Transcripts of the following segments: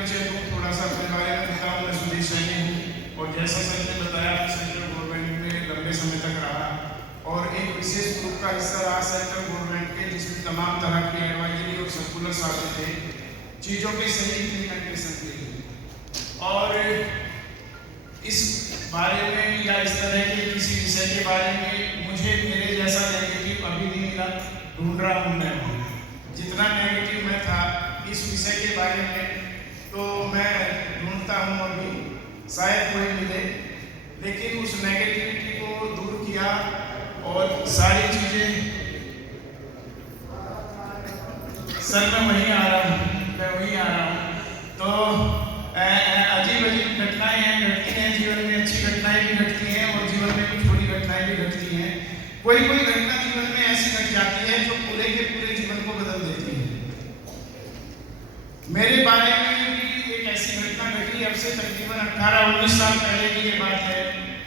परिचय दूँ, थोड़ा सा अपने बारे में बताऊँ। मैं सुधीर सैनी हूँ और जैसा सर ने बताया सेंट्रल गवर्नमेंट में लंबे समय तक रहा और एक विशेष ग्रुप का हिस्सा रहा सेंट्रल गवर्नमेंट के, जिसमें तमाम तरह की एडवाइजरी और सर्कुलर्स आते थे चीज़ों के सही इम्प्लीमेंटेशन के लिए। और इस बारे में या इस तरह के किसी विषय के बारे में मुझे मेरे जैसा नेगेटिव अभी नहीं मिला, ढूंढ रहा हूँ मैं। जितना नेगेटिव मैं था इस विषय के बारे में तो मैं ढूंढता हूँ अभी, शायद कोई मिले। लेकिन उस नेगेटिविटी को दूर किया और सारी चीज़ें, सर मैं वहीं आ रहा हूँ, तो अजीब अजीब घटनाएं हैं, घटती हैं जीवन में, अच्छी घटनाएं भी घटती हैं और जीवन में कुछ बुरी घटनाएं भी घटती हैं। कोई घटना जीवन में ऐसी घट जाती है जो पूरे के पूरे जीवन को बदल देती है। मेरे बारे में भी एक ऐसी घटना घटी, अब से तकरीबन 18-19 साल पहले की ये बात है,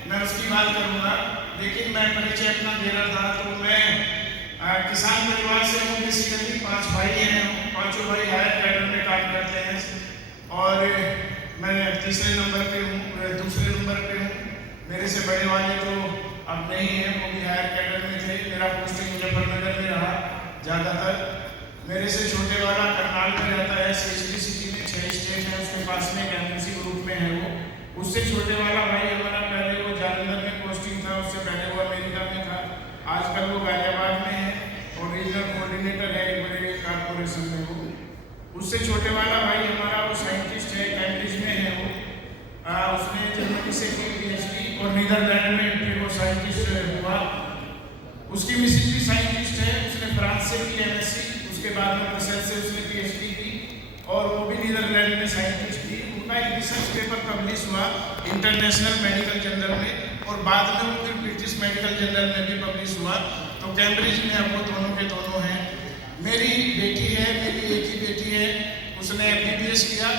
मैं उसकी बात करूँगा। लेकिन मैं परिचय अपना दे रहा था, तो मैं किसान परिवार से हूँ, बेसिकली 5 भाई हैं, 5 भाई हायर कैडर में काम करते हैं और मैं दूसरे नंबर पे हूँ। मेरे से बड़े वाले तो अब नहीं है, वो भी हायर कैडर में थे। मेरा पोस्टिंग मुजफ्फरनगर में रहा ज़्यादातर। मेरे से छोटे वाला करनाल में रहता है, सीएचडी सिटी में, 6 स्टेट है उसके पास में, कैंपसी ग्रुप में है वो। उससे छोटे वाला भाई हमारा पहले वो जालंधर में पोस्टिंग था, उससे पहले वो अमेरिका में था, आजकल वो गाजियाबाद में है और रीजनल कोऑर्डिनेटर है एक बड़े कॉर्पोरेशन में वो। उससे छोटे वाला भाई हमारा वो साइंटिस्ट है, कैम्ब्रिज में है वो। उसने जर्मनी से की पीएचडी और नीदरलैंड में फिर वो साइंटिस्ट हुआ। उसकी मिसेज भी साइंटिस्ट है, उसने फ्रांस से की एमएससी, उसके बाद में ब्रसेल्स से उसने पीएचडी की और वो भी नीदरलैंड में साइंटिस्ट थी। उनका एक रिसर्च पेपर पब्लिश हुआ इंटरनेशनल मेडिकल जर्नल में और बाद में वो फिर ब्रिटिश मेडिकल जर्नल में भी पब्लिश हुआ। तो कैम्ब्रिज में अब वो दोनों के दोनों हैं। मेरी बेटी है, मेरी एक ही बेटी है, उसने एमबीबीएस किया।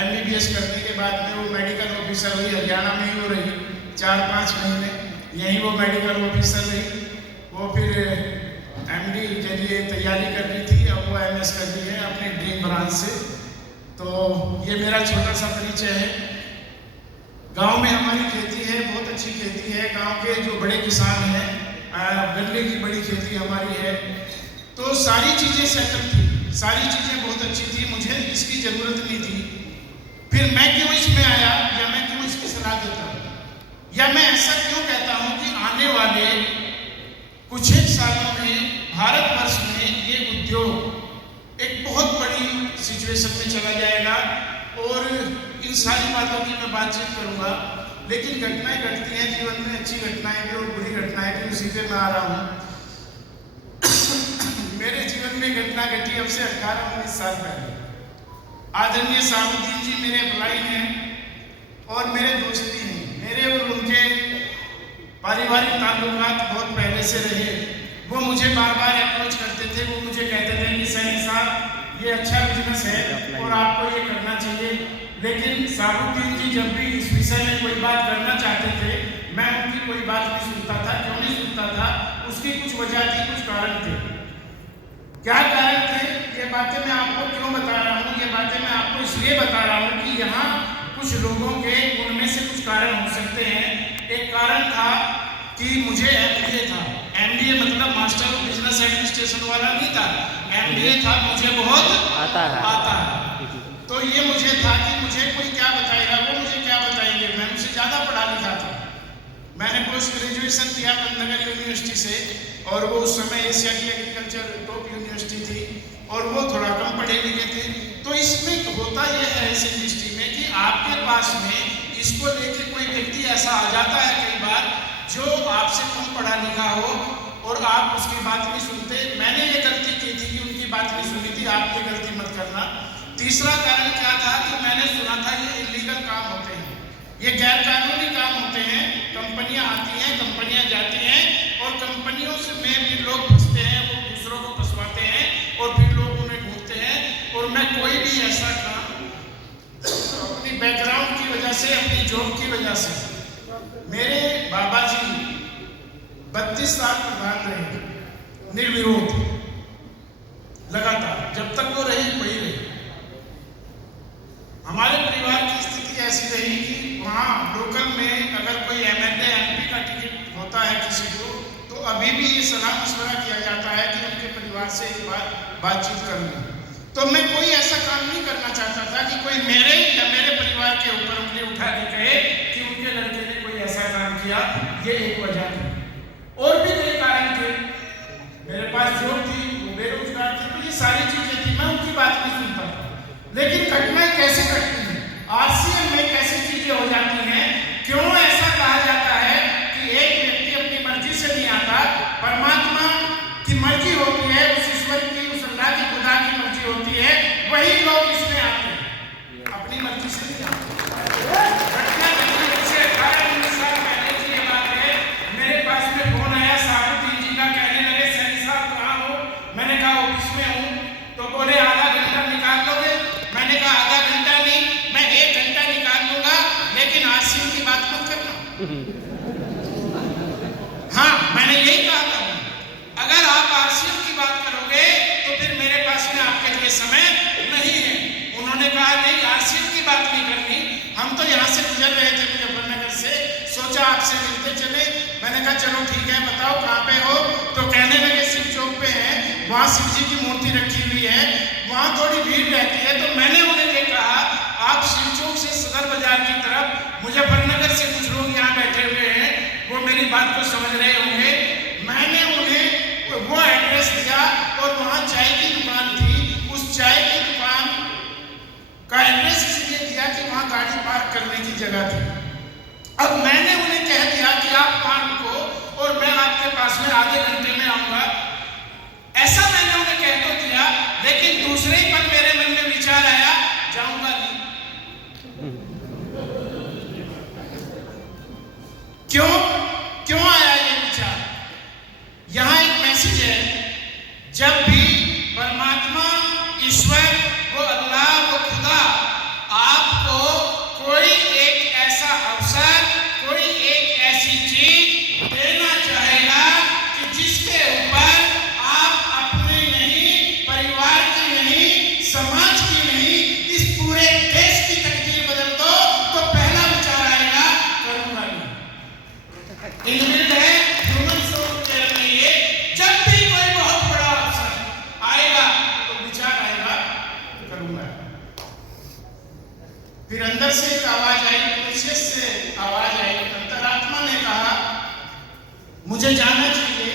एमबीबीएस करने के बाद में वो मेडिकल ऑफिसर हुई, हरियाणा में ही वो रही 4-5 महीने, यहीं वो मेडिकल ऑफिसर रही। वो फिर एमडी के लिए तैयारी कर रही थी, अब वो एमएस कर रही है अपने ड्रीम ब्रांच से। तो ये मेरा छोटा सा परिचय है। गांव में हमारी खेती है, बहुत अच्छी खेती है। गांव के जो बड़े किसान हैं, गन्ने की बड़ी खेती हमारी है। तो सारी चीज़ें सेटअप थी, सारी चीज़ें बहुत अच्छी थी, मुझे इसकी ज़रूरत नहीं थी। फिर मैं क्यों इसमें आया या मैं क्यों इसकी सलाह देता हूँ या मैं ऐसा क्यों कहता हूँ कि आने वाले कुछ एक सालों में भारतवर्ष में ये उद्योग एक बहुत बड़ी सिचुएशन में चला जाएगा और इन सारी बातों की मैं बातचीत करूँगा। लेकिन घटनाएं घटती हैं जीवन में, अच्छी घटनाएं भी और बुरी घटनाएं भी, उसी पे मैं आ रहा हूँ। मेरे जीवन में घटना घटी अब से 18-19 साल पहले। आदरणीय साबुद्दीन जी मेरे अपलाइन हैं और मेरे दोस्त भी हैं। मेरे और उनके पारिवारिक ताल्लुकात बहुत पहले से रहे। वो मुझे बार बार अप्रोच करते थे, वो मुझे कहते थे कि सैनी साहब ये अच्छा बिजनेस है और आपको ये करना चाहिए। लेकिन साबुद्दीन जी जब भी इस विषय में कोई बात करना चाहते थे, मैं उनकी कोई बात नहीं सुनता था। क्यों नहीं सुनता था? उसकी कुछ वजह थी, कुछ कारण थे। क्या कारण थे ये बातें मैं आपको क्यों बता रहा हूँ? ये बातें मैं आपको इसलिए बता रहा हूँ कि यहाँ कुछ लोगों के उनमें से कुछ कारण हो सकते हैं। एक कारण था कि मुझे एमबीए था। एमबीए मतलब मास्टर ऑफ बिजनेस एडमिनिस्ट्रेशन वाला नहीं था, एमबीए था, मुझे बहुत आता है। तो ये मुझे था कि मुझे कोई क्या बताएगा, वो मुझे क्या बताएंगे, मैं उनसे ज़्यादा पढ़ा लिखा था। मैंने पोस्ट ग्रेजुएशन किया पंतनगर यूनिवर्सिटी से और वो उस समय एशिया की एग्रीकल्चर टॉप यूनिवर्सिटी थी और वो थोड़ा कम पढ़े लिखे थे। तो इसमें होता यह है इस इंडस्ट्री में कि आपके पास में इसको लेके कोई व्यक्ति ऐसा आ जाता है कई बार जो आपसे कम पढ़ा लिखा हो और आप उसकी बात नहीं सुनते। मैंने ये गलती की थी कि उनकी बात नहीं सुनी थी, आप ये गलती मत करना। तीसरा कारण क्या था कि मैंने सुना था ये इलीगल काम होते हैं, ये गैर कानूनी काम होते हैं। कंपनियां आती हैं, कंपनियां जाती हैं और कंपनियों से में भी लोग फंसते हैं, वो दूसरों को फंसवाते हैं और फिर लोग उन्हें ढूंढते हैं। और मैं कोई भी ऐसा काम अपनी बैकग्राउंड की वजह से, अपनी जॉब की वजह से, मेरे बाबा जी 32 साल प्रधान रहे निर्विरोध, लगातार जब तक वो रही वही रही। हमारे परिवार की स्थिति ऐसी रही कि वहाँ लोकल में अगर कोई एमएलए एमपी का टिकट होता है किसी को, तो अभी भी ये सलाह मशवरा किया जाता है कि उनके परिवार से एक बार बातचीत कर लूँ। तो मैं कोई ऐसा काम नहीं करना चाहता था कि कोई मेरे या मेरे परिवार के ऊपर उंगली उठा के कहे कि उनके लड़के ने कोई ऐसा काम किया। ये एक वजह थी, और भी कई कारण थे। मेरे पास जॉब थी, वो बेरोजगार थे, तो ये सारी चीजें थी, मैं उनकी बात नहीं सुनता था। लेकिन घटनाएं कैसे घटती हैं, आरसीएम में कैसी चीजें हो जाती हैं, क्यों ऐसा कहा जाता है कि एक व्यक्ति अपनी मर्जी से नहीं आता, परमात्मा की मर्जी होती है, उस ईश्वर की, उस अल्लाह की, खुदा की मर्जी होती है, वही लोग इसमें आते हैं, अपनी मर्जी से नहीं आते। घटना घटने से 18-19 साल पहले की ये बात है। मेरे पास में फोन आया साहबुद्दीन जी का, कहने लगे सैनी साहब कहाँ हो? मैंने कहा ऑफिस में हूँ। तो बोले आधा घंटा निकाल लोगे? मैंने कहा आधा घंटा नहीं, मैं 1 घंटा निकाल लूंगा, लेकिन आरसीएम की बात मत करना। हाँ, मैंने यही कहा था, अगर आप आरसीएम की बात करोगे तो फिर मेरे पास में आपके लिए समय नहीं है। उन्होंने कहा नहीं, आरसीएम की बात नहीं करनी, हम तो यहाँ से गुजर रहे थे मुजफ्फरनगर से, सोचा आपसे मिलते चले। मैंने कहा चलो ठीक है, बताओ कहाँ पे हो? तो कहने लगे शिव चौक पे है, वहाँ शिव जी की मूर्ति रखी हुई है, वहाँ थोड़ी भीड़ रहती है। तो मैंने उन्हें ये कहा, आप शिव चौक से सदर बाजार की तरफ, मुजफ्फरनगर से कुछ लोग यहाँ बैठे हुए हैं, वो मेरी बात को समझ रहे होंगे। मैंने उन्हें वो एड्रेस दिया, और वहाँ चाय की दुकान थी, उस चाय की दुकान का एड्रेस इसलिए दिया कि वहाँ गाड़ी पार्क करने की जगह थी। अब मैंने उन्हें कह दिया कि आप वहाँ रुको और मैं आपके पास में आधे घंटे में आऊंगा। ऐसा मैंने उन्हें कह तो दिया, लेकिन दूसरे ही पल मेरे मन में विचार आया, जाऊंगा नहीं। क्यों आया ये विचार? यहां एक मैसेज है, जब भी परमात्मा, ईश्वर, वो अल्लाह, वो खुदा आपको कोई एक ऐसा अवसर, कोई एक ऐसी चीज देना चाहेगा कि जिसके ऊपर आप अपने नहीं, परिवार की नहीं, समाज की नहीं, इस पूरे देश की तकदीर बदल दो, तो पहला विचार आएगा, करूंगा नहीं। इनबिल्ट है ह्यूमन सोल में ये, जब भी कोई बहुत बड़ा अवसर आएगा तो विचार आएगा, करूंगा। फिर अंदर से एक आवाज आई, कॉन्शियस से आवाज आई, अंतरात्मा ने कहा मुझे जाना चाहिए।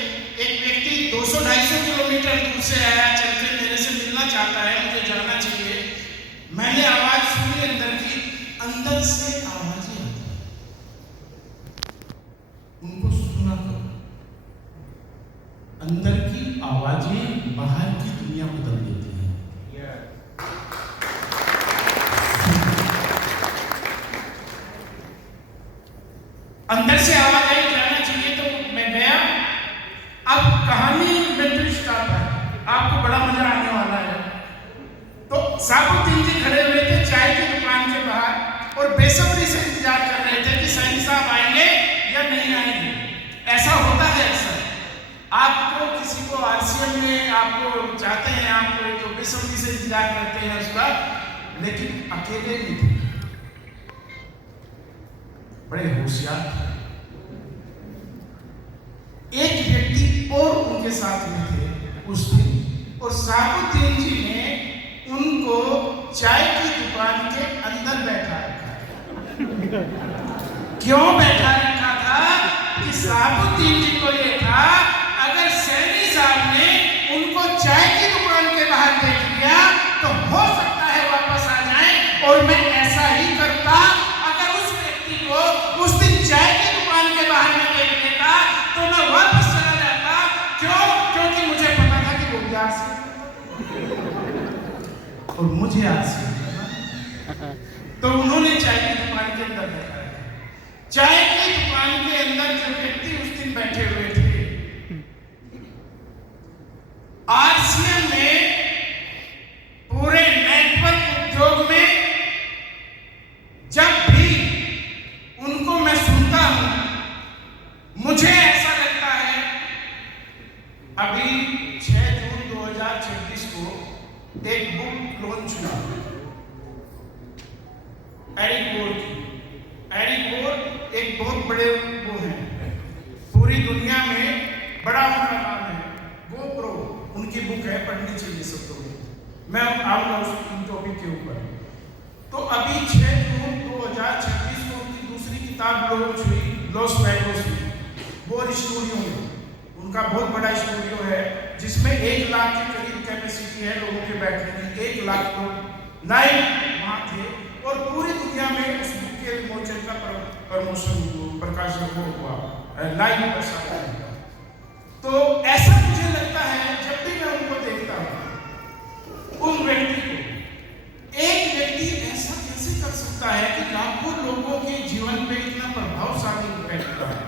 एक व्यक्ति 200-250 किलोमीटर दूर से आया, चल के मेरे से मिलना चाहता है, मुझे जाना चाहिए। मैंने आवाज सुनी अंदर की, अंदर से आवाजें आती, उनको सुना करो। अंदर की आवाजें बाहर की दुनिया बदल देती हैं। अंदर से आवाज आई, जाना चाहिए, तो मैं गया। अब कहानी में ट्विस्ट आता है, आपको बड़ा मजा आने वाला है। तो साहबुद्दीन जी खड़े हुए थे चाय की दुकान के बाहर और बेसब्री से इंतजार कर रहे थे कि सैनी साहब आएंगे या नहीं आएंगे। ऐसा होता है अक्सर, आपको किसी को आरसीएम में आपको चाहते हैं, आपको तो बेसब्री से इंतजार करते हैं उसका, लेकिन अकेले नहीं थे, बड़े होशियार थे। एक व्यक्ति और उनके साथ में थे उस दिन, और साहबुद्दीन जी ने उनको चाय की दुकान के अंदर बैठा रखा। क्यों बैठा रखा था? कि साहबुद्दीन जी को ये था, अगर सैनी साहब ने उनको चाय की दुकान के बाहर देख लिया तो हो सकता है वापस आ जाए, और मैं ऐसा ही करता। अगर उस व्यक्ति को उस दिन चाय की दुकान के बाहर में देख लेता तो मैं वापस चला जाता। क्यों? क्योंकि मुझे पता था कि वो प्यार से और मुझे आज से, तो उन्होंने चाय की दुकान के अंदर बैठा। चाय की दुकान के अंदर जो व्यक्ति उस दिन बैठे हुए थे, आरसीएम में, पूरे नेटवर्क उद्योग में, जब भी उनको मैं सुनता हूं, मुझे ऐसा लगता है। अभी 6 जून 2026 को एक बुक लॉन्च हुआ, एरिक बोर की। एरिक बोर एक बहुत बड़े वो हैं, पूरी दुनिया में बड़ा उनका नाम है, GoPro उनकी बुक है, पढ़नी चाहिए सब लोगों को। मैं आऊँगा उस टॉपिक के ऊपर। तो अभी 6 जून 2026 को उनकी दूसरी किताब लॉन्च हुई लॉस वेगास में, बोर स्टूडियो में। उनका बहुत बड़ा स्टूडियो है जिसमें 1 लाख के करीब कैपेसिटी है लोगों के बैठने की। 1 लाख लोग लाइव वहाँ थे और पूरी दुनिया में उस बुक के विमोचन का प्रमोशन प्रकाशन हुआ, लाइव प्रसारण हुआ। तो ऐसा मुझे लगता है जब भी मैं उनको देखता हूँ, उस व्यक्ति को, एक व्यक्ति ऐसा कैसे कर सकता है कि लाखों लोगों के जीवन पे इतना प्रभावशाली इम्पैक्ट करता है,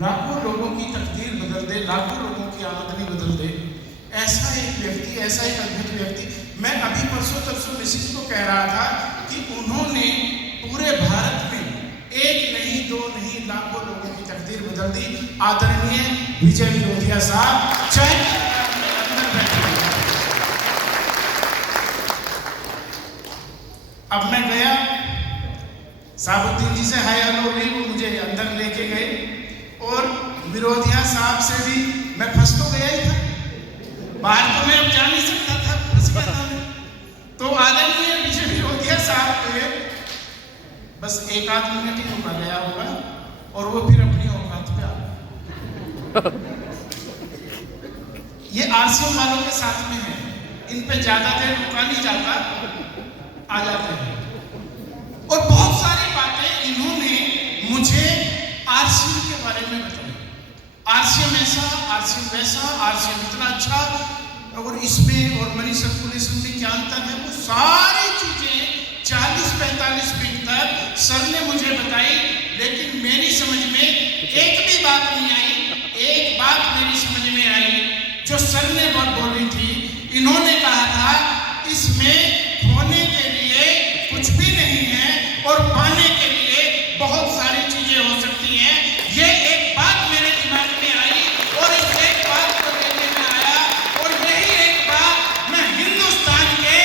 लाखों लोगों की तकदीर बदल दे, लाखों लोगों की आमदनी बदल दे। ऐसा एक व्यक्ति, ऐसा एक अद्भुत व्यक्ति। मैं अभी परसों मिसिस को कह रहा था कि उन्होंने पूरे भारत में 1 नहीं 2 नहीं लाखों लोगों की तकदीर बदल दी। आदरणीय विजय विरोधिया साहब चाहे अंदर बैठे। अब मैं गया, साबुद्दीन जी से हाय हेलो हुई, वो मुझे अंदर लेके गए और विरोधिया साहब से भी मैं फंस तो गया ही था, बाहर तो मैं अब जा नहीं सकता था, फंस गया था मैं। तो आदरणीय विजय विरोधिया साहब पे बस 1 आध मिनट ही रुका गया होगा और वो फिर अपनी औकात पे आ गए। ये आरसीएम वालों के साथ में है, इन पे ज्यादा देर रुका नहीं जाता, आ जाते हैं। और बहुत सारी बातें इन्होंने मुझे आरसीएम के बारे में बताई। आरसीएम ऐसा, आरसीएम वैसा, आरसीएम इतना अच्छा, और इसमें और मनी सर्कुलेशन में क्या अंतर है, वो सारी चीजें 40-45 मिनट तक सर ने मुझे बताई। लेकिन मेरी समझ में एक भी बात नहीं आई। एक बात मेरी समझ में आई जो सर ने बोली थी, इन्होंने कहा था इसमें होने के लिए कुछ भी नहीं है और पाने के लिए बहुत सारी चीजें हो सकती हैं। ये एक बात मेरे दिमाग में आई और इस एक बात को लेके मैं आया और यही एक बात मैं हिंदुस्तान के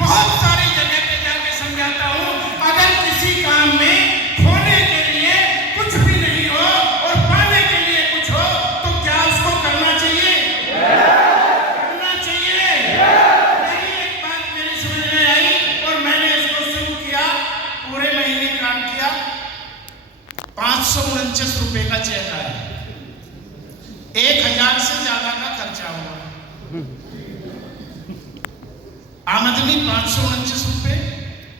बहुत सारी जगह पे जाके समझाता हूँ। अगर किसी काम में होने के लिए कुछ भी नहीं हो और पाने के लिए कुछ हो तो क्या उसको करना चाहिए? करना चाहिए। यही एक बात मेरी समझ में आई और मैंने इसको शुरू किया। पूरे महीने काम किया, 549 रुपए का चेक आया, 1000 से ज्यादा का खर्चा हुआ। आमदनी 549 रुपए,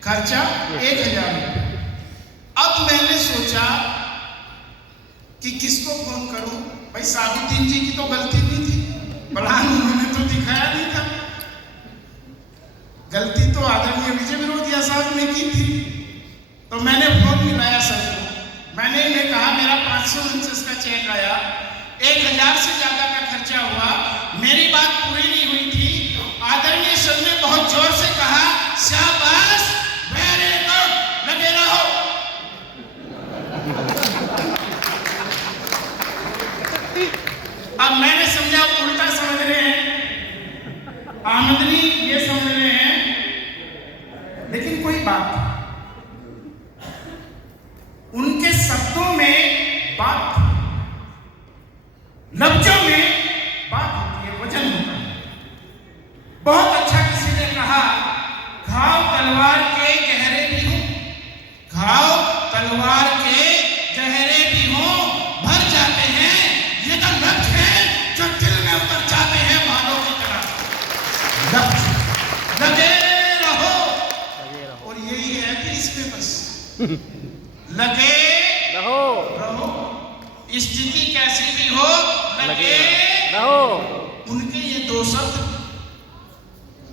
खर्चा 1000 रुपए। अब मैंने सोचा कि किसको फोन करूं। भाई साबुद्दीन जी की तो गलती नहीं थी, प्लान उन्होंने तो दिखाया नहीं था, गलती तो आदरणीय विजय विरोधिया साहब ने की थी। तो मैंने फोन मिलाया सर को, मैंने इन्हें कहा मेरा 549 का चेक आया, 1000 से ज्यादा का खर्चा हुआ, मेरी बात पूरी नहीं हुई थी। आदरणीय सर ने बहुत जोर से कहा शाबाश, वेरी गुड, लगे रहो। अब मैंने समझा उल्टा समझ रहे हैं, आमदनी ये समझ रहे हैं, लेकिन कोई बात उनके शब्दों में बात, लफ्जों में बात होती है, वजन होता है। बहुत अच्छा किसी ने कहा, घाव तलवार के गहरे भी हो, घाव तलवार के गहरे भी हो, भर जाते हैं। ये तो लफ्ज है जो दिल में उतर जाते हैं बालों की तरह। लफ्ज लगे रहो, और यही है कि इसमें बस लगे रहो, स्थिति कैसी भी हो लगे रहो। उनके ये 2 शब्द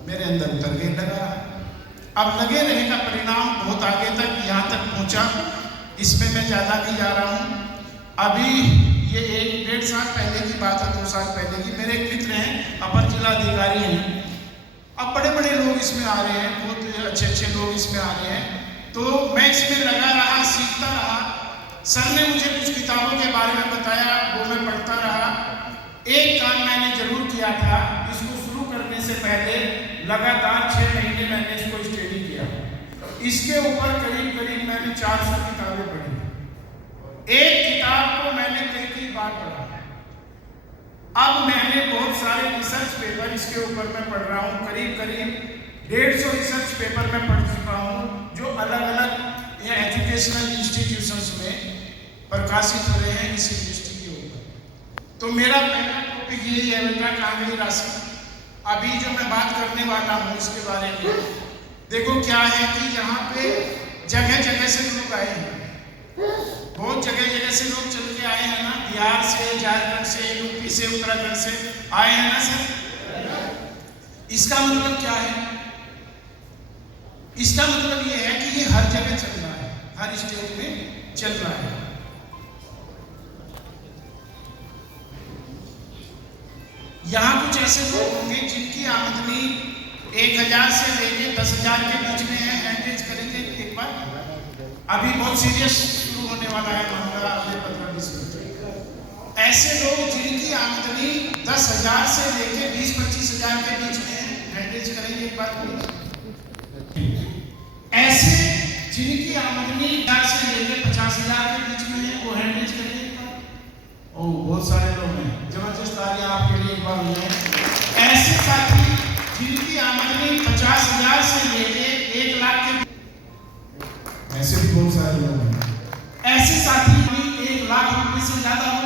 मेरे अंदर उतर गए, लगा। अब लगे रहने का परिणाम बहुत आगे तक यहाँ तक पहुँचा, इसमें मैं ज़्यादा नहीं जा रहा हूँ। अभी ये 1-1.5 साल पहले की बात है, 2 साल पहले की। मेरे एक मित्र हैं, अपर जिला अधिकारी हैं। अब बड़े बड़े लोग इसमें आ रहे हैं, बहुत अच्छे अच्छे लोग इसमें आ रहे हैं। तो मैं इसमें लगा रहा, सीखता रहा। सर ने मुझे कुछ किताबों के बारे में बताया, वो मैं पढ़ता रहा। एक काम मैंने जरूर किया था, इसको शुरू करने से पहले लगातार 6 महीने मैंने इसको स्टडी किया। इसके ऊपर करीब करीब मैंने 400 किताबें पढ़ी। एक किताब को मैंने कई बार पढ़ा। अब मैंने बहुत सारे रिसर्च पेपर इसके ऊपर मैं पढ़ रहा हूँ। करीब करीब 150 रिसर्च पेपर मैं पढ़ चुका हूँ, जो अलग अलग एजुकेशनल इंस्टीट्यूशंस में प्रकाशित हो रहे हैं इस इंडस्ट्री के ऊपर। तो मेरा पहला टॉपिक यही है बेटा, कहाँ गई राशि। अभी जो मैं बात करने वाला हूँ इसके बारे में, देखो क्या है कि यहाँ पे जगह जगह से लोग आए हैं, बहुत जगह जगह से लोग चल के आए हैं ना, बिहार से, झारखंड से, यूपी से, उत्तराखंड से आए हैं ना सर। इसका मतलब क्या है? इसका मतलब ये है कि ये हर जगह चल रहा है, हर स्टेट में चल रहा है। यहाँ कुछ ऐसे लोग होंगे जिनकी आमदनी 1000 से लेके 10,000 के बीच में है। एंगेज करेंगे एक बार, अभी बहुत सीरियस शुरू होने वाला है मामला अगले 15-20 मिनट। ऐसे लोग जिनकी आमदनी 10,000 से लेके 20-25,000 के बीच में है, एंगेज करेंगे एक बार प्लीज। ऐसे जिनकी आमदनी 10 से लेके 50,000 के बीच में है, वो एंगेज करेंगे एक बार। ओ बहुत सारे लोग हैं, जबरदस्त तालियां आपके लिए एक बार हो जाए। ऐसे साथी जिनकी आमदनी 50,000 से लेके 1 लाख के, ऐसे भी बहुत सारे लोग हैं। ऐसे साथी 1 लाख रुपए से ज्यादा हो,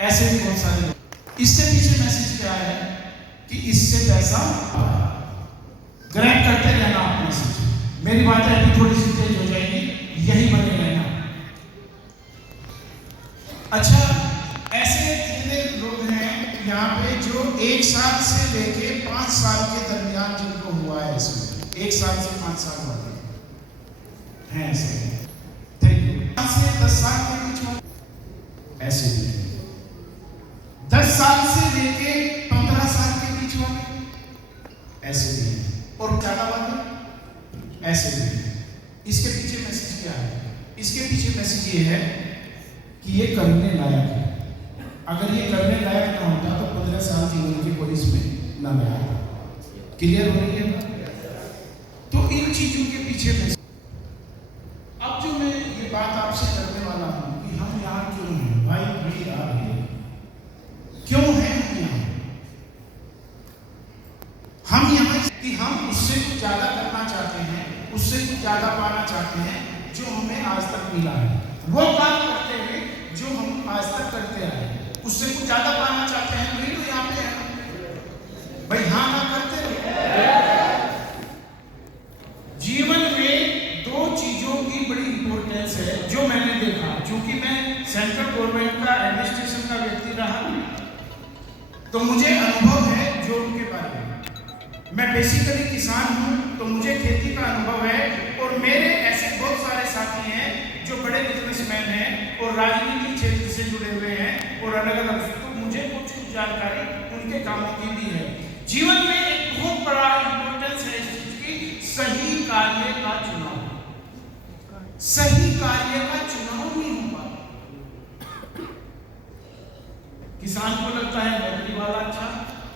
ऐसे भी बहुत सारे लोग। इसके पीछे मैसेज क्या है कि इससे पैसा ग्रैब करते रहना आप मैसेज। मेरी बात है अभी थोड़ी सी तेज हो जाएगी, यही बने रहना। अच्छा, ऐसे कितने लोग हैं यहाँ पे जो 1 साल से लेके 5 साल के दरमियान जिनको हुआ है, इसमें 1 साल से 5 साल वाले हैं ऐसे। Thank you. 5 से 10 साल के बीच वाले ऐसे भी, 10 साल से लेके 15 साल के बीच वाले ऐसे भी हैं, और ज्यादा वाले ऐसे भी हैं। इसके पीछे मैसेज क्या है? इसके पीछे मैसेज ये है कि ये करने लायक है। अगर ये करने लायक ना होता तो 15 साल जीवन की कोई इसमें ना में आता। क्लियर हो रही है? तो इन चीजों के पीछे मैसेज। अब जो मैं ये बात आपसे करने वाला हूं कि हम यहाँ क्यों हैं, भाई बड़ी आ रही है, क्यों हैं हम यहाँ? हम यहाँ कि हम उससे कुछ ज्यादा करना चाहते हैं, उससे कुछ ज्यादा पाना चाहते हैं जो हमें आज तक मिला है। वो काम करते हुए जो हम आज तक करते आए, उससे कुछ ज्यादा पाना चाहते हैं, वही तो यहाँ पे है भाई। हाँ ना करते जीवन में 2 चीजों की बड़ी इंपॉर्टेंस है जो मैंने देखा। चूंकि मैं सेंट्रल गवर्नमेंट का एडमिनिस्ट्रेशन का व्यक्ति रहा, तो मुझे अनुभव है जो उनके बारे में। मैं बेसिकली किसान हूं, तो मुझे खेती का अनुभव है, और मेरे ऐसे बहुत सारे साथी हैं जो बड़े बिजनेसमैन हैं और राजनीतिक क्षेत्र से जुड़े हुए हैं, और अलग अलग, तो मुझे कुछ जानकारी उनके कामों की भी है। जीवन में एक बहुत बड़ा इंपॉर्टेंस है इस चीज की, सही कार्य का चुनाव। सही कार्य का चुनाव नहीं हो पाता। किसान को लगता है नौकरी वाला अच्छा,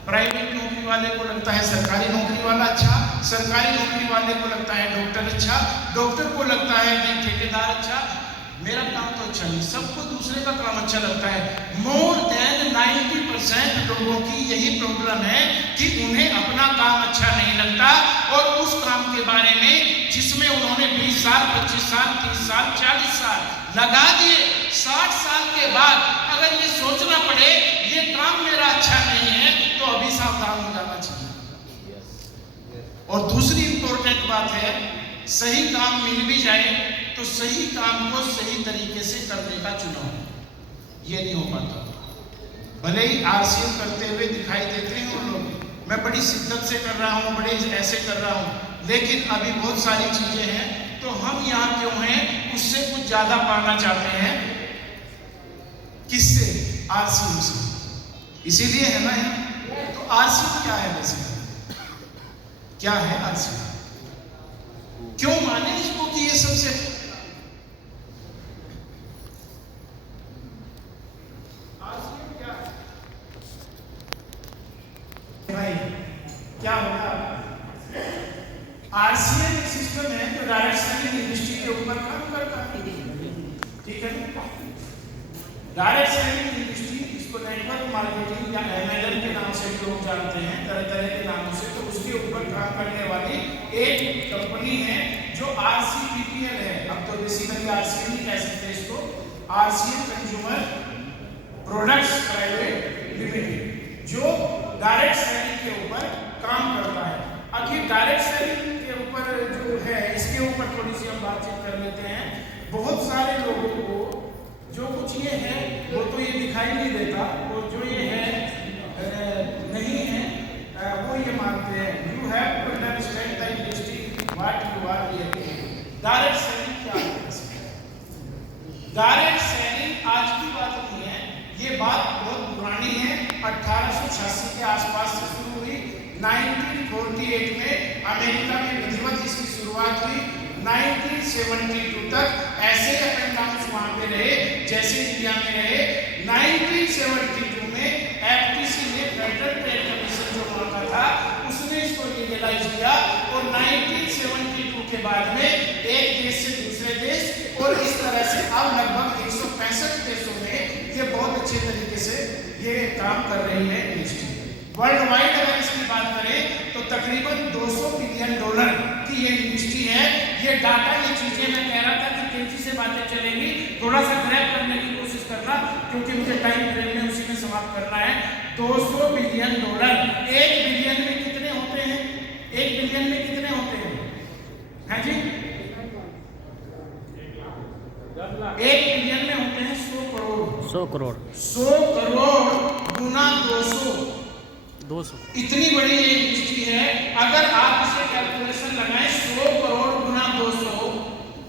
प्राइवेट नौकरी वाले को लगता है सरकारी नौकरी वाला अच्छा, सरकारी नौकरी वाले को लगता है डॉक्टर अच्छा, डॉक्टर को लगता है नहीं ठेकेदार अच्छा, मेरा काम तो अच्छा नहीं, सबको दूसरे का काम अच्छा लगता है। मोर देन 90% लोगों की यही प्रॉब्लम है कि उन्हें अपना काम अच्छा नहीं लगता, और उस काम के बारे में जिसमें उन्होंने 20 साल, 25 साल, 30 साल, 40 साल लगा दिए, 60 साल के बाद अगर ये सोचना पड़े ये काम मेरा अच्छा नहीं है, तो अभी सावधान हो जाना चाहिए। और दूसरी इंपॉर्टेंट बात है, सही काम मिल भी जाए तो सही काम को सही तरीके से करने का चुनाव ये नहीं हो पाता। भले ही आरसीएम करते हुए दिखाई देते हैं उन लोग, मैं बड़ी शिद्दत से कर रहा हूँ, बड़े ऐसे कर रहा हूँ, लेकिन अभी बहुत सारी चीजें हैं। तो हम यहाँ क्यों हैं? उससे कुछ ज्यादा पाना चाहते हैं। किससे? आरसीएम से। इसीलिए है ना यहाँ। तो आरसीएम क्या है वैसे? क्या है आरसीएम? क्यों माने इसको कि ये सबसे आरसीएम क्या है? भाई क्या होगा? आरसीएम सिस्टम है जो डायरेक्ट सेलिंग इंडस्ट्री के ऊपर काम करता है, ठीक है। डायरेक्ट सेलिंग इंडस्ट्री, इसको नेटवर्क मार्केटिंग या MLM के नाम से लोग जानते हैं, तरह तरह के नामों से, तो उसके ऊपर काम करने वाली एक कंपनी है जो RCPPL है। अब तो बेसिकली RCP नहीं कह सकते इसको, RCL consumer products private limited, जो डायरेक्ट सेलिंग के ऊपर काम करता है। अब ये डायरेक्ट सेलिंग के ऊपर जो है, इसके ऊपर थोड़ी सी हम बातचीत कर लेते हैं। बहुत सारे लोगों को जो कुछ ये है वो तो ये दिखाई नहीं देता, और जो ये है नहीं है वो ये मानते हैं। You have to understand the industry what you are reeling. Direct selling क्या है? डायरेक्ट सेलिंग आज की बात नहीं है, ये बात बहुत पुरानी है। 1886 के आसपास से शुरू हुई। 1948 में अमेरिका में विधिवत इसकी शुरुआत हुई। 1972 तक ऐसे अप एंड डाउन वहां पे रहे जैसे इंडिया में रहे। 1972 में FTC ने, फेडरल ट्रेड कमीशन जो वहां का था, उसने इसको लीगलाइज किया, और 1972 के बाद में एक देश से दूसरे देश, और इस तरह से अब लगभग 165 देशों में ये बहुत अच्छे तरीके से ये काम कर रही है इंडस्ट्री। वर्ल्ड वाइड अगर इसकी बात करें तो तकरीबन $200 बिलियन की ये इंडस्ट्री है। ये डाटा, ये चीजें मैं कह रहा था कि तेजी से बातें चलेंगी, थोड़ा सा ग्रैब करने की कोशिश करना, क्योंकि मुझे टाइम फ्रेम में उसी में समाप्त करना है। $200 बिलियन। 1 बिलियन में कितने होते हैं? 1 बिलियन में कितने होते हैं? हाँ जी, 1 बिलियन में होते हैं 100 करोड़। 100 करोड़ 100 करोड़ गुना 200 इतनी बड़ी ये इंडस्ट्री है। अगर आप इसे कैलकुलेशन लगाएं 100 करोड़ गुना 200,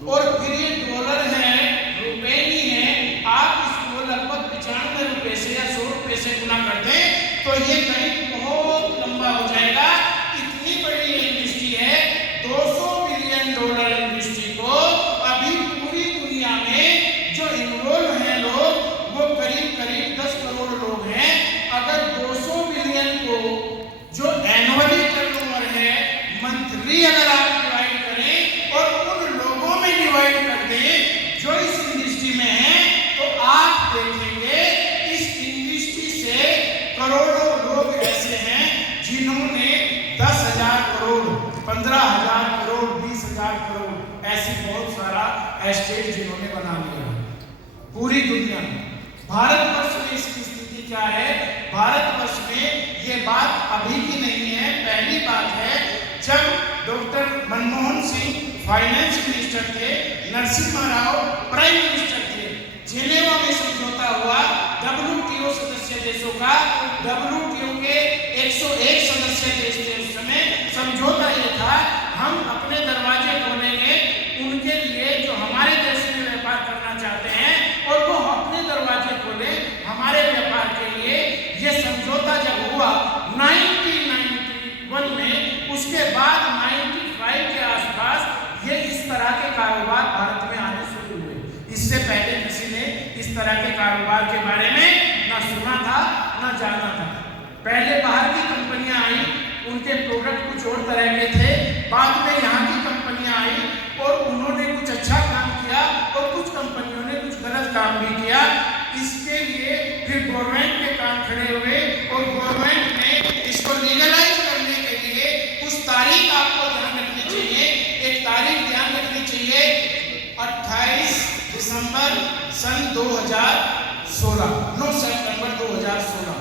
और फिर ये डॉलर है, रुपए नहीं है, आप इसको लगभग 95 रुपए से या 100 रुपए से गुना कर दें तो ये कहीं बहुत लंबा हो जाएगा। इतनी बड़ी ये इंडस्ट्री है। $200 बिलियन इंडस्ट्री को अभी पूरी दुनिया में जो इन्वॉल्व हैं लोग, वो करीब करीब 10 करोड़ लोग हैं। अगर 200 बिलियन को जो एनुअली टर्नओवर है, मंथली अगर आप डिवाइड करें और उन लोगों में डिवाइड कर दें जो इस इंडस्ट्री में हैं, तो आप देखेंगे इस इंडस्ट्री से करोड़ों लोग ऐसे हैं जिन्होंने 10,000 करोड़, 15,000 करोड़, 20,000 करोड़, ऐसी बहुत सारा एस्टेट जिन्होंने बना लिया पूरी दुनिया में। भारतवर्ष में इसकी स्थिति क्या है? भारतवर्ष में ये बात अभी की नहीं है, पहली बात है जब doctor Manmohan Singh finance minister थे, नरसिम्हा राव प्राइम मिनिस्टर थे, जिनेवा में समझौता हुआ WTO सदस्य देशों का। WTO के 101 सदस्य देश थे उस समय। समझौता ये था, हम अपने दरवाजे खोलेंगे उनके लिए जो हमारे देश में व्यापार करना चाहते हैं, और वो अपने दरवाजे खोले हमारे व्यापार के लिए। ये समझौता जब हुआ 1991 में, उसके बाद 95 के आसपास ये इस तरह के कारोबार भारत में आने शुरू हुए। इससे पहले किसी ने इस तरह के कारोबार के बारे में ना सुना था ना जाना था। पहले बाहर की कंपनियां आई, उनके प्रोडक्ट कुछ और तरह के थे, बाद में यहाँ की कंपनियां आई और उन्होंने कुछ अच्छा काम किया और कुछ कंपनियों ने कुछ गलत काम भी किया। इसके लिए फिर गवर्नमेंट के कान खड़े हुए और गवर्नमेंट ने इसको लीगलाइज करने के लिए कुछ तारीख आपको ध्यान रखनी चाहिए। एक तारीख ध्यान रखनी चाहिए, 28 दिसंबर सन 2016, 9 सितंबर 2016।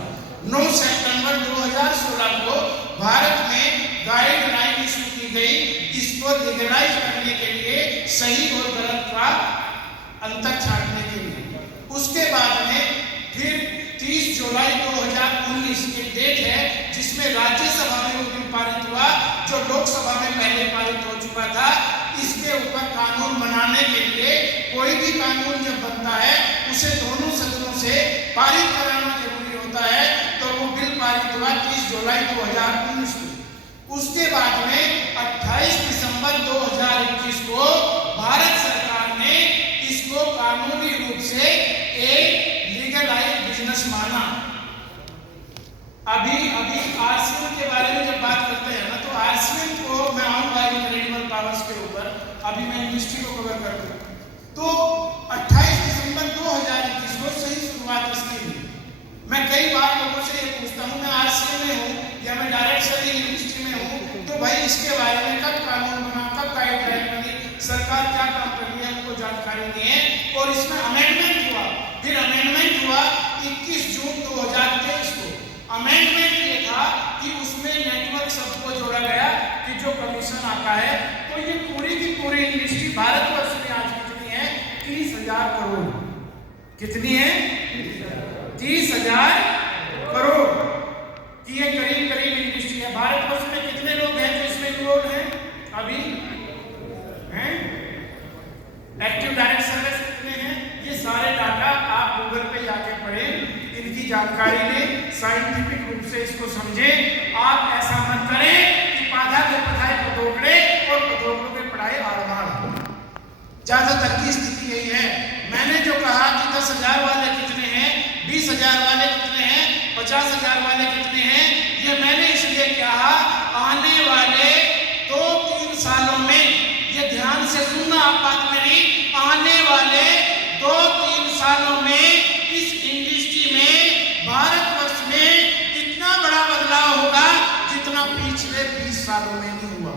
9 सितंबर 2016 को भारत में गाइडलाइन इशू की गई इसको लीगलाइज करने के लिए, सही और गलत का अंतर छांटने के लिए। उसके बाद में फिर 30 जुलाई 2019 की डेट है जिसमें राज्यसभा में वो बिल पारित हुआ जो लोकसभा में पहले पारित हो चुका था। इसके ऊपर कानून बनाने के लिए, कोई भी कानून जब बनता है उसे दोनों सदनों से पारित कराना जरूरी होता है, तो वो बिल पारित हुआ 30 जुलाई 2019 को। उसके बाद में 28 दिसंबर 2021 को भारत सरकार ने इसको कानूनी रूप से एक लीगलाइज बिजनेस माना। अभी अभी आरसीएम के बारे में जब बात करते हैं ना, तो आरसीएम को मैं आऊंगा इनक्रेडिबल पावर्स के ऊपर, अभी मैं इंडस्ट्री को कवर कर दूँ। तो 28 दिसंबर 2021 को सही शुरुआत इसकी हुई। मैं कई बार लोगों से ये पूछता हूँ, मैं आरसीएम में हूँ या मैं डायरेक्ट सेलिंग इंडस्ट्री में हूँ, तो भाई इसके बारे में कब कानून बना, कब गाइडलाइन बनी, सरकार क्या काम कर रही है, हमको जानकारी नहीं है। और इसमें अमेंडमेंट हुआ, फिर अमेंडमेंट हुआ 21 जून 2023 को। अमेंडमेंट ये था कि उसमें नेटवर्क शब्द को जोड़ा गया कि जो कमीशन आता है, तो ये पूरी की पूरी इंडस्ट्री भारतवर्ष में आज कितनी है, 30,000 करोड़। कितनी है? 30,000 करोड़ की ये करीब करीब इंडस्ट्री है। भारतवर्ष में कितने लोग हैं जो इसमें इन्वॉल्व हैं अभी हैं? एक्टिव डायरेक्ट सर्विस कितने हैं? ये सारे डाटा आप गूगल पे जाके पढ़ें, इनकी जानकारी लें, साइंटिफिक रूप से इसको समझें। आप ऐसा मत करें कि पाधा के पढ़ाए पतोगड़े और पतोगड़ों के पढ़ाए आड़माड़। ज्यादातर की स्थिति यही है। मैंने जो कहा कि 10,000 वाले कितने हैं, 20,000 वाले कितने हैं, 50,000 वाले कितने हैं, ये मैंने इसलिए कहा आने वाले 2-3 सालों में, ये ध्यान से सुनना आप बात मेरी, आने वाले 2-3 सालों में इस इंडस्ट्री में भारतवर्ष में इतना बड़ा बदलाव होगा जितना पिछले 20 सालों में नहीं हुआ।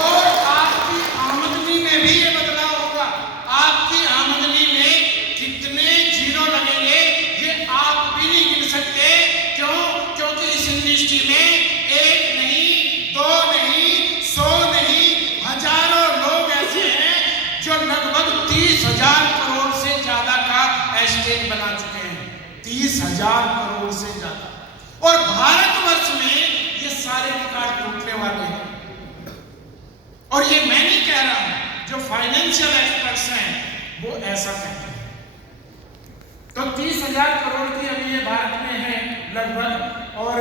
और आपकी आमदनी में भी ये बदलाव होगा। आपकी आमदनी में कितने जीरो लगेंगे ये आप भी नहीं गिन सकते। क्यों? क्योंकि इस इंडस्ट्री में 1 नहीं, 2 नहीं, 100 नहीं, हजारों लोग ऐसे हैं जो लगभग 30,000 करोड़ से ज्यादा का एस्टेट बना चुके हैं। 30,000 करोड़ से ज्यादा। और भारतवर्ष में ये सारे रिकॉर्ड टूटने वाले हैं। और ये मैं नहीं कह रहा हूं, जो फाइनेंशियल एक्सपर्ट्स हैं वो ऐसा कहते हैं। तो 30,000 करोड़ की अभी ये भारत में है लगभग, और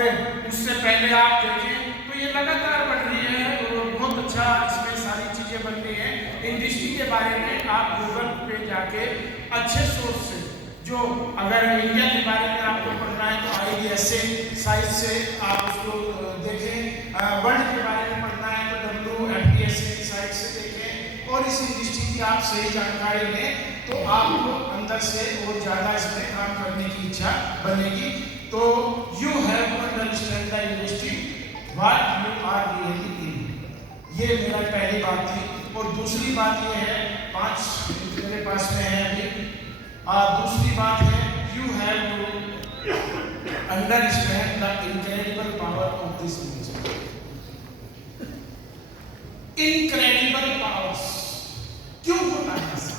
उससे पहले आप देखें तो ये लगातार बढ़ रही है और बहुत अच्छा इसमें सारी चीजें बन रही हैं। इंडस्ट्री के बारे में आप गूगल पे जाके अच्छे सोर्स से, जो अगर इंडिया के बारे में आपको पढ़ना है तो IDSA साइट से आप उसको देखें, वर्ल्ड के बारे में पढ़ना है तो WFTSA की साइट से देखें, और इस इंडस्ट्री की आप सही जानकारी लें तो आपको अंदर से और ज़्यादा इसमें काम करने की इच्छा बनेगी। तो you have to understand the industry what you are really in. ये मेरा पहली बात थी। और दूसरी बात ये है, 5 मेरे पास में है अभी। दूसरी बात है, you have to understand the incredible power of this industry. Incredible powers क्यों होता है ऐसा?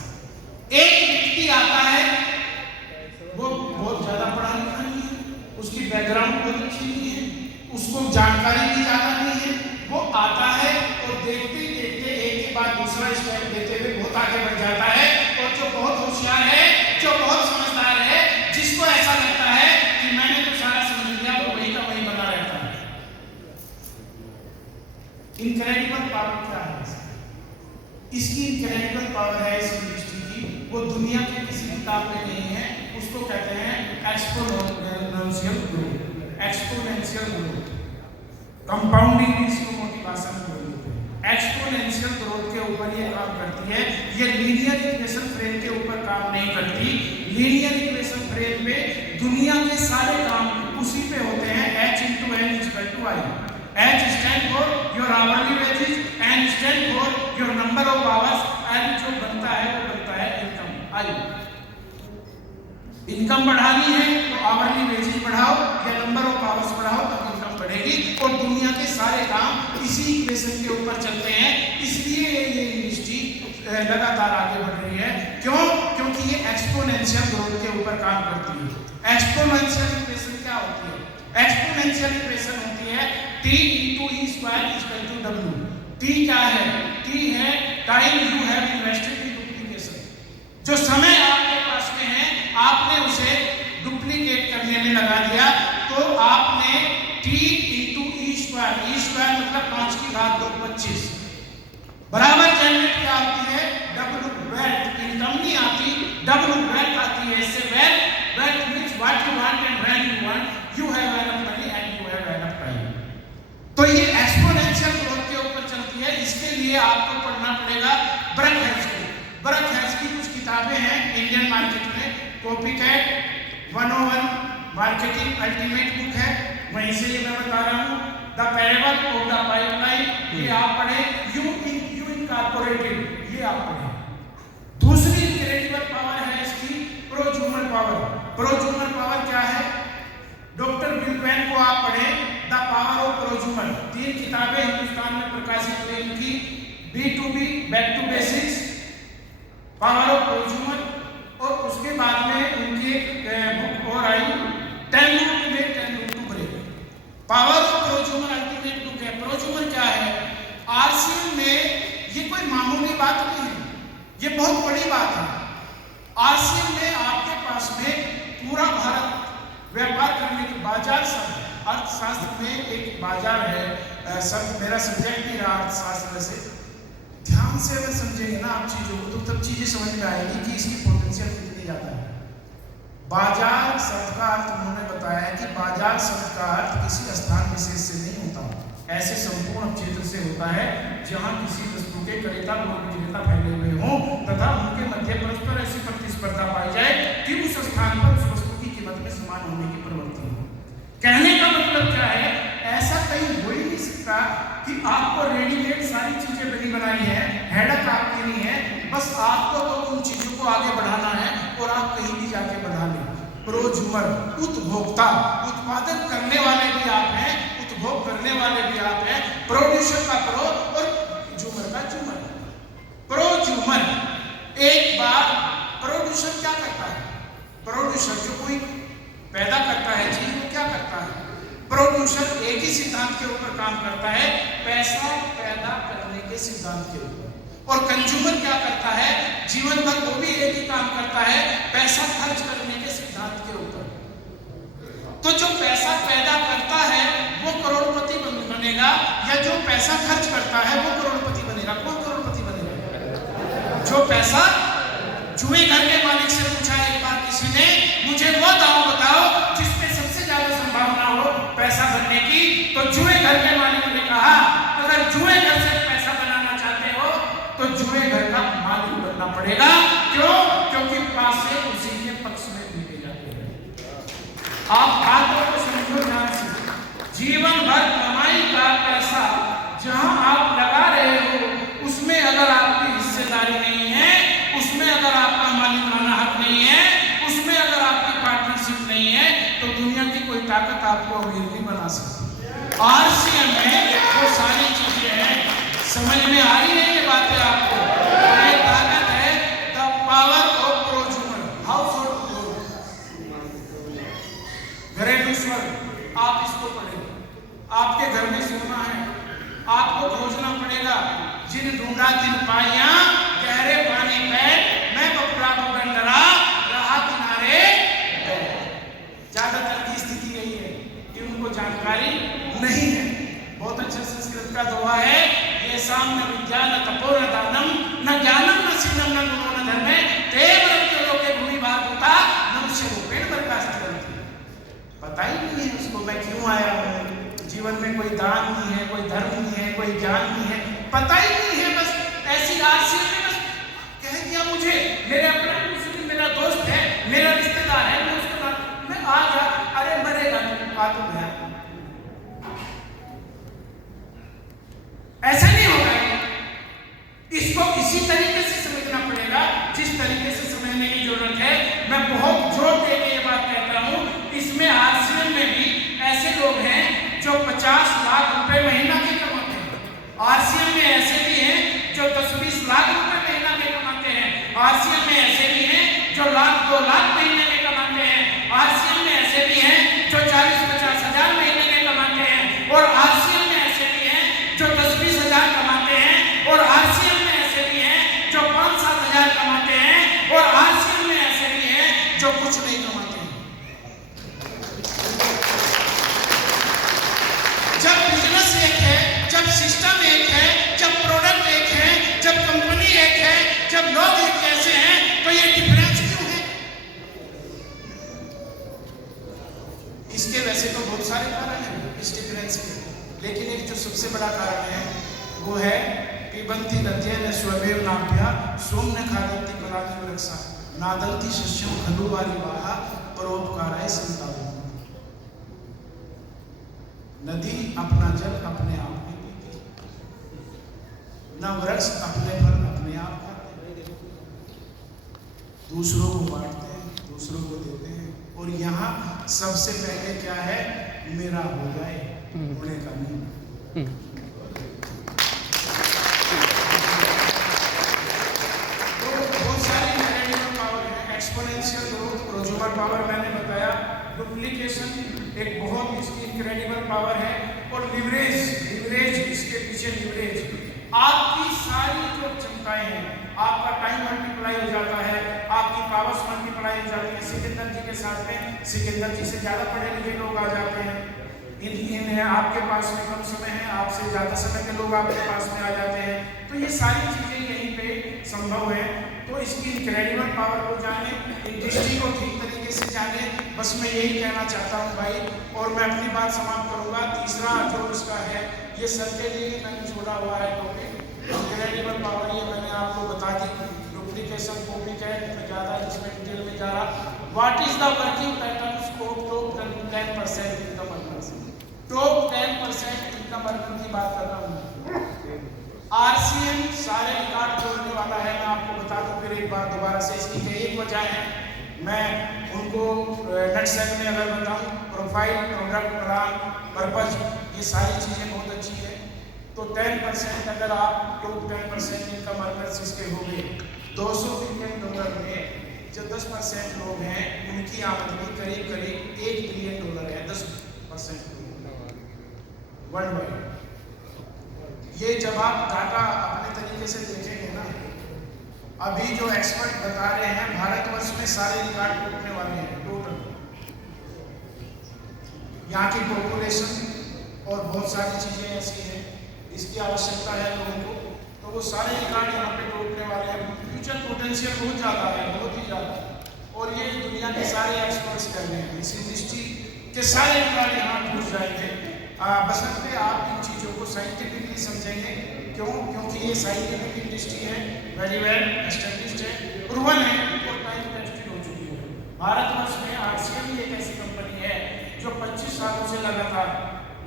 एक व्यक्ति आता है, वो बहुत ज्यादा पढ़ा लिखा नहीं है, उसकी बैकग्राउंड बहुत अच्छी नहीं है, उसको जानकारी भी ज्यादा नहीं है, वो आता है और देखते देखते एक के बाद दूसरा स्टेप देते हुए बहुत आगे बढ़ जाता है। और जो बहुत होशियार है, जो बहुत समझदार है, जिसको ऐसा लगता है कि मैंने तो सारा समझ लिया, वो वही का वही बना रहता है। इनक्रेडिबल पावर क्या है इसकी? इनक्रेडिबल पावर है इस इंडस्ट्री की, वो दुनिया की किसी किताब में नहीं है। उसको कहते हैं exponential growth. Exponential growth, compounding इसको मोटी भाषा में बोलते हैं। एक्सपोनेंशियल ग्रोथ के ऊपर ये काम करती है। ये लीनियर इक्वेशन फ्रेम के ऊपर काम नहीं करती। लीनियर इक्वेशन फ्रेम पे दुनिया के सारे काम उसी पे होते हैं। H × N = I। H stand for your hourly wages, N stand for your number of hours, and जो बनता है वो बनता है इनकम। I इनकम बढ़ानी है तो आवरली वेजेज बढ़ाओ या नंबर ऑफ आवर्स बढ़ाओ तो इनकम बढ़ेगी। और दुनिया के सारे काम इसी इक्वेशन के ऊपर चलते हैं। इसलिए ये इंडस्ट्री लगातार आगे बढ़ रही है। क्यों? क्योंकि ये एक्सपोनेंशियल ग्रोथ के ऊपर काम करती है। एक्सपोनेंशियल इक्वेशन क्या होती है? एक्सपोनेंशियल इक्वेशन होती है T × E² = W। T क्या है? T है time you have invested in duplication. जो समय आपके पास में है, आपने उसे डुप्लीकेट करने में लगा दिया, तो आपने T × E² मतलब 5⁵2 25 बराबर जनरेट क्या होती है? W wealth. इनकम नहीं आती, W वेल्थ आती है। इससे wealth means what you want and when you want, you have enough money and you have enough time. तो ये एक्सपोनेंशियल ग्रोथ के ऊपर चलती है। इसके लिए आपको पढ़ना पड़ेगा ब्रकहेल्स को। ब्रकहेल्स की कुछ किताबें हैं इंडियन मार्केट में, कॉपीकैट 101 मार्केटिंग अल्टीमेट बुक है, वहीं से ये मैं बता रहा हूँ। The parable of the pipeline, ये आप पढ़ें। यू इनकॉर्पोरेटेड, ये आप पढ़ें। दूसरी इनक्रेडिबल पावर है इसकी प्रोजूमर पावर। प्रोजूमर पावर क्या है? डॉक्टर विल्पैन को आप पढ़ें, द पावर ऑफ प्रोजूमर। 3 किताबें हिंदुस्तान में प्रकाशित हुई इनकी, B2B back to basics, power of prosumer, और उसके बाद में उनकी एक बुक और I 10 root to make 10 root to break. Power of prosumer ultimate book है। प्रोजूमर क्या है? आरसीएम में ये कोई मामूली बात नहीं है, ये बहुत बड़ी बात है। आरसीएम में आपके पास में पूरा भारत व्यापार करने की बाजार शब्द, अर्थशास्त्र में एक बाजार है शब्द, मेरा सब्जेक्ट ही रहा अर्थशास्त्र में से। ध्यान से अगर समझेंगे ना आप चीजों को, तो तब चीजें समझ में आएगी कि इसकी पोटेंशियल कितनी ज्यादा है। बाजार शब्द का अर्थ उन्होंने बताया है कि बाजार शब्द का अर्थ किसी स्थान विशेष से नहीं होता, ऐसे संपूर्ण क्षेत्र से होता है जहां किसी वस्तु के क्रेता और विक्रेता फैले हुए हों तथा उनके मध्य परस्पर ऐसी प्रतिस्पर्धा पाई जाए कि उस स्थान पर उस वस्तु की कीमत में समान होने की प्रवृत्ति हो। कहने का मतलब क्या है? ऐसा कहीं हो ही नहीं सकता कि आपको रेडीमेड सारी चीजें बनी बनाई है, हेडक आपकी नहीं है, बस आपको तो उन चीजों को आगे बढ़ाना है और आप कहीं भी जाके बढ़ा लें। प्रोजूमर, उपभोक्ता, उत्पादन करने वाले भी आप हैं, उपभोग करने वाले भी आप हैं। प्रोड्यूसर का प्रो और जूमर का जूमर। प्रोजूमर, एक बार प्रोड्यूसर क्या करता है? प्रोड्यूसर जो कोई पैदा करता है चीज, वो क्या करता है? प्रोड्यूसर एक ही सिद्धांत के ऊपर काम करता है, पैसा पैदा करने के सिद्धांत के ऊपर। और कंज्यूमर क्या करता है? जीवन भर वो भी एक ही काम करता है, पैसा खर्च करने के सिद्धांत के ऊपर। तो जो पैसा पैदा करता है वो करोड़पति बनेगा, या जो पैसा खर्च करता है वो करोड़पति बनेगा? कौन करोड़पति बनेगा? जो पैसा, जुए घर के मालिक से पूछा एक बार किसी ने, मुझे वो दांव बताओ जिसमें सबसे ज्यादा संभावना हो पैसा बनने की। तो जुए घर के मालिक ने कहा, अगर जुए घर से पैसा बनाना चाहते हो तो जुए घर का मालिक बनना पड़ेगा। क्यों? क्योंकि पैसे उसी के पक्ष में दिए जाते हैं। आप बातों को समझो ध्यान से। जीवन भर कमाई का पैसा जहां आप लगा रहे हो, उसमें अगर आपकी हिस्सेदारी नहीं है, उसमें अगर आपका मालिकाना हक नहीं है, उसमें अगर आपकी पार्टनरशिप नहीं है, तो दुनिया की कोई ताकत आपको अमीर नहीं बना सकती। आरसीएम में वो सारी चीजें हैं। समझ में आ रही है ये बातें आपको? ये ताकत है the power of prosumer. Household, घरेलू स्वर, आप इसको पढ़ें। आपके घर में सोना है, आपको खोजना पड़ेगा। जिन ढूंढा दिन पाइया गहरे पानी में, मैं बपुरा को डरा रहा किनारे। ज्यादातर की स्थिति यही है कि उनको जानकारी नहीं है। बहुत अच्छा संस्कृत का दोहा है, ये सामने विद्या न तपो न दानम न ज्ञानम न सिद्धम न गुणो न धर्मे तेव रत्यो के भूमि भाग होता मनुष्य रूपेण प्रकाशित। पता ही नहीं है उसको मैं क्यों आया हूँ। जीवन में कोई दान नहीं है, कोई धर्म नहीं है, कोई ज्ञान नहीं है, पता ही नहीं है। बस ऐसी आरसीएम में बस कह दिया मुझे, मेरे अपना मुस्लिम मेरा दोस्त है, मेरा रिश्तेदार है, मैं उसके साथ मैं आ गया, अरे मरेगा तुम, बात हो गया। ऐसा नहीं होगा। इसको इसी तरीके से समझना पड़ेगा जिस तरीके से समझने की जरूरत है। मैं बहुत जोर देके ये बात कहता हूँ, इसमें आरसीएम में भी ऐसे लोग हैं जो 50 लाख रुपए महीना के कमाते हैं। आरसीएम में ऐसे भी हैं जो 10-20 लाख रुपए महीना के कमाते हैं। आरसीएम में ऐसे भी हैं जो 1-2 लाख महीने में कमाते हैं। आरसीएम में ऐसे भी हैं जो 40-50 हजार महीने में कमाते हैं। और आरसीएम में ऐसे भी हैं जो 10-20 हजार कमाते हैं। और आरसीएम में ऐसे भी हैं जो 5-7 हजार कमाते हैं। और आरसीएम में ऐसे भी हैं जो पिबन्ति दध्येन स्वमेव नाभ्या सोम्य खादन्ति परागं रक्षा नादन्ति शस्यं खलु वालिवाः परोपकाराय संतापः। नदी अपना जल अपने आप में पीती, न वृक्ष अपने फल अपने आप खाते, दूसरों को बांटते हैं, दूसरों को देते हैं। और यहाँ सबसे पहले क्या है, मेरा हो जाए होने का नहीं। तो बहुत सारी इंक्रेडिबल पावर है, एक्सपोनेंशियल ग्रोथ, प्रोड्यूसर पावर मैंने बताया, डुप्लीकेशन एक बहुत इसकी इंक्रेडिबल पावर है, और लिवरेज इसके पीछे लिवरेज, आपकी सारी जो क्षमताएं हैं, आपका टाइम मल्टीप्लाई हो जाता है, आपकी पावर्स मल्टीप्लाई हो जाती है। सिकंदर जी के साथ में सिकंदर जी से ज़्यादा पढ़े लिखे लोग आ जाते हैं, इन आपके पास में कम समय है, आपसे ज़्यादा समय के लोग आपके पास में आ जाते हैं। तो ये सारी चीज़ें यहीं पे संभव है। तो इसकी इनक्रेडिबल पावर को जाने, इंडस्ट्री को ठीक तरीके से जाने, बस मैं यही कहना चाहता हूँ भाई। और मैं अपनी बात समाप्त करूँगा। तीसरा जो इसका है, ये सर के लिए मैंने छोड़ा हुआ है टॉपिक, इनक्रेडिबल पावर, ये मैंने आपको बता दी। डुप्लीकेशन कॉपीकैट में ज़्यादा इसमें डिटेल में जा रहा। What is the working pattern of top 10% income earners, top 10% income earner की बात कर रहा हूँ। आरसीएम सारे रिकॉर्ड तोड़ने वाला है, मैं आपको बता दूं फिर एक बार दोबारा से। इसकी कई एक वजह है, मैं उनको नेक्स्ट में अगर बताऊं, प्रोफाइल, प्रोडक्ट, ब्रांड, पर्पज, ये सारी चीज़ें बहुत अच्छी है। तो 10% अगर आप टॉप 10% इनकम अर्नर्स इसके हो गए, $200 बिलियन में जो 10% लोग हैं उनकी आमदनी करीब करीब $1 बिलियन है, 10% वर्ल्ड वाइड। ये जब आप डाटा अपने तरीके से देखेंगे ना, अभी जो एक्सपर्ट बता रहे हैं भारतवर्ष में सारे रिकॉर्ड टूटने वाले हैं टोटल, यहाँ की पॉपुलेशन और बहुत सारी चीज़ें ऐसी हैं, इसकी आवश्यकता है लोगों को, तो वो सारे रिकॉर्ड यहाँ पे टूटने वाले हैं। फ्यूचर पोटेंशियल बहुत ज़्यादा है, बहुत ही ज़्यादा, और ये दुनिया के सारे एक्सपर्ट्स कर रहे हैं। इस इंडस्ट्री के सारे रिकॉर्ड यहाँ टूट जाएंगे, बशर्ते आप इन चीज़ों को साइंटिफिकली समझेंगे। क्यों? क्योंकि ये साइंटिफिक इंडस्ट्री है, वेरी वेल एस्टेब्लिश्ड है, प्रूवन है और टाइम टेस्टेड हो चुकी है। भारतवर्ष में आरसीएम एक ऐसी कंपनी है जो 25 सालों से लगातार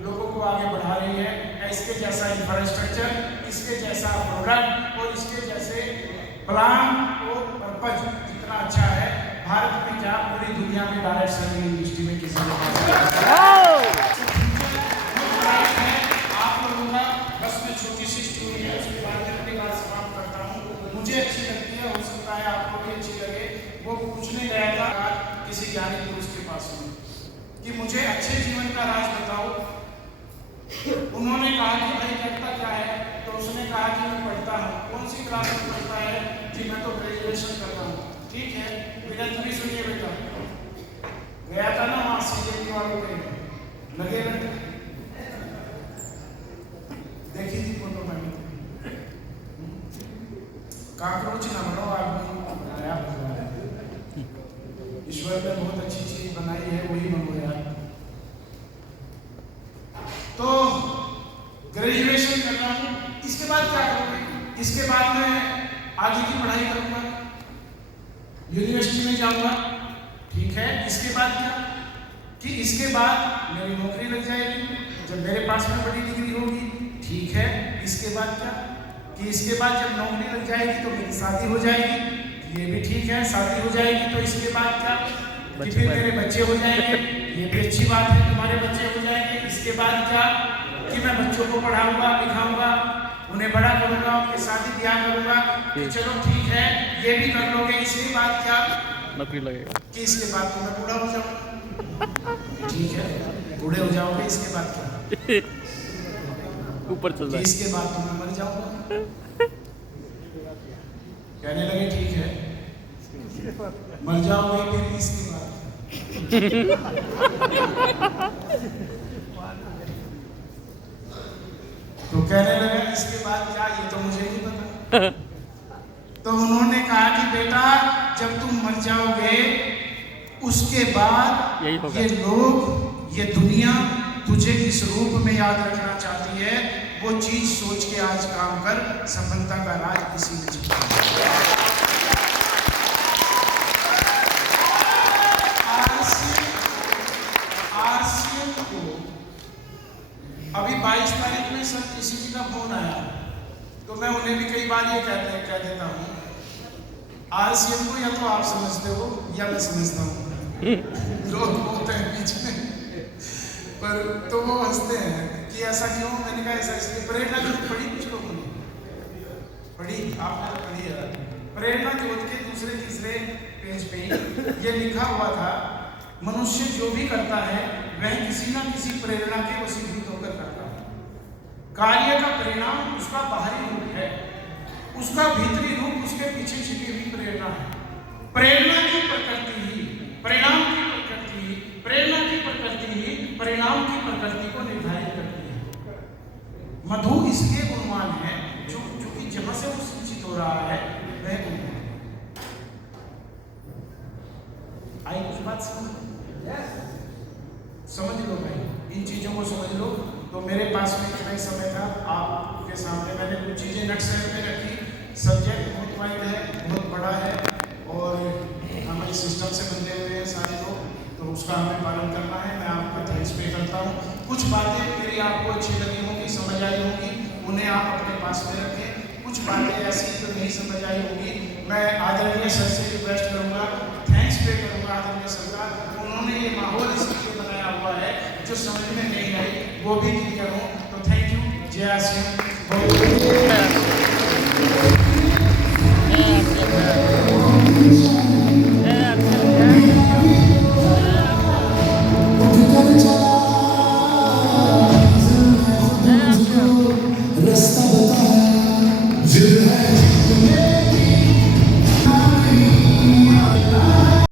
लोगों को आगे बढ़ा रही है। इसके जैसा इंफ्रास्ट्रक्चर, इसके जैसा प्रोडक्ट और इसके जैसे ब्रांड और पर्पज जितना अच्छा है भारत में, क्या पूरी दुनिया में डायरेक्ट सेलिंग इंडस्ट्री में किसी के पास आप लोगों का। बस में छोटी सी स्टोरी है, उसके बाद में अपनी बात समाप्त करता हूँ। मुझे अच्छी लगती है, हो सकता है आपको भी अच्छी लगे। वो पूछने गया था आज किसी ज्ञानी पुरुष के पास में कि मुझे अच्छे जीवन का राज बताओ। उन्होंने कहा कि भाई करता क्या है, तो उसने कहा कि मैं पढ़ता हूँ। कौन सी क्लास में पढ़ता है? कि मैं तो ग्रेजुएशन करता हूँ। ठीक है बेटा, तुम भी सुनिए बेटा, गया था ना वहाँ सीजेपी वालों के लगे रहते, देखी थी फोटो मैंने, काकरोच ना बनो आदमी नया बनाया। ईश्वर ने बहुत अच्छी चीज बनाई है, वही बनो यार। तो ग्रेजुएशन कर रहा हूँ, इसके बाद क्या करूँगा? इसके बाद मैं आगे की पढ़ाई करूँगा, यूनिवर्सिटी में जाऊँगा। ठीक है, इसके बाद क्या? कि इसके बाद मेरी नौकरी लग जाएगी जब मेरे पास में बड़ी डिग्री होगी। ठीक है, इसके बाद क्या? कि इसके बाद जब नौकरी लग जाएगी तो मेरी शादी हो जाएगी। ये भी ठीक है, शादी हो जाएगी। तो इसके बाद क्या? कि फिर मेरे बच्चे हो जाएंगे। ये भी अच्छी बात है, तुम्हारे बच्चे हो जाएंगे। इसके बाद क्या? कि मैं बच्चों को पढ़ाऊंगा, लिखाऊंगा, उन्हें बड़ा करूंगा, उनके शादी ब्याह करूंगा। कि चलो ठीक है, ये भी कर लोगे। इसके बाद क्या? नौकरी लगेगा। कि इसके बाद तो मैं बूढ़ा हो जाऊंगा। ठीक है, बूढ़े हो जाओगे। इसके बाद क्या? ऊपर चल रहा है। इसके बाद तो मैं मर जाऊंगा। कहने लगे ठीक है, मर जाओगे, फिर इसके बाद तो कहने लगे इसके बाद क्या? ये तो मुझे नहीं पता। तो उन्होंने कहा कि बेटा, जब तुम मर जाओगे उसके बाद ये लोग, ये दुनिया तुझे किस रूप में याद रखना चाहती है वो चीज सोच के आज काम कर, सफलता का राज इसी में छिपा है। आरसीएम को अभी 22 तारीख में सर किसी जी का फोन आया, तो मैं उन्हें भी कई बार ये कह देता हूँ, आरसीएम को या तो आप समझते हो या मैं समझता हूँ। लोग होते हैं बीच में, पर तो वो हंसते हैं कि ऐसा क्यों। मैंने कहा ऐसा इसलिए, प्रेरणा की पढ़ी कुछ लोगों ने पढ़ी, आपने तो पढ़ी है। प्रेरणा ज्योत के दूसरे तीसरे पेज पे ये लिखा हुआ था, मनुष्य जो भी करता है वह किसी न किसी प्रेरणा के वशीभूत होकर करता है। कार्य का परिणाम उसका बाहरी रूप है, उसका भीतरी रूप उसके पीछे छिपी हुई प्रेरणा है। प्रेरणा की प्रकृति ही परिणाम की प्रकृति ही, प्रेरणा की प्रकृति ही परिणाम की प्रकृति को निर्धारित करती है। मधु इसलिए गुणवान है क्योंकि जहां से वो सिंचित हो रहा है वह गुणवान है। आई कुछ बात समझ लो भाई, इन चीजों को समझ लो। तो मेरे पास में इतना ही समय था, आपके सामने मैंने कुछ चीजें नक्शे में रखी। सब्जेक्ट बहुत वाइड है, बहुत बड़ा है, और हमारे सिस्टम से बंधे हुए हैं सारे लोग, तो उसका हमें पालन करना है। मैं आपका थैंक्स पे करता हूँ। कुछ बातें मेरी आपको अच्छी लगी होंगी, समझ आई होंगी, उन्हें आप अपने पास में रखें। कुछ बातें ऐसी जो नहीं समझ आई होंगी, मैं आदरणीय सर से रिक्वेस्ट करूँगा, थैंक्स पे करूँगा आदरणीय सर का। उन्होंने ये माहौल इसलिए बनाया हुआ है, जो समझ में नहीं आई वो भी क्लियर हो। तो थैंक यू, जय आसियान। बहुत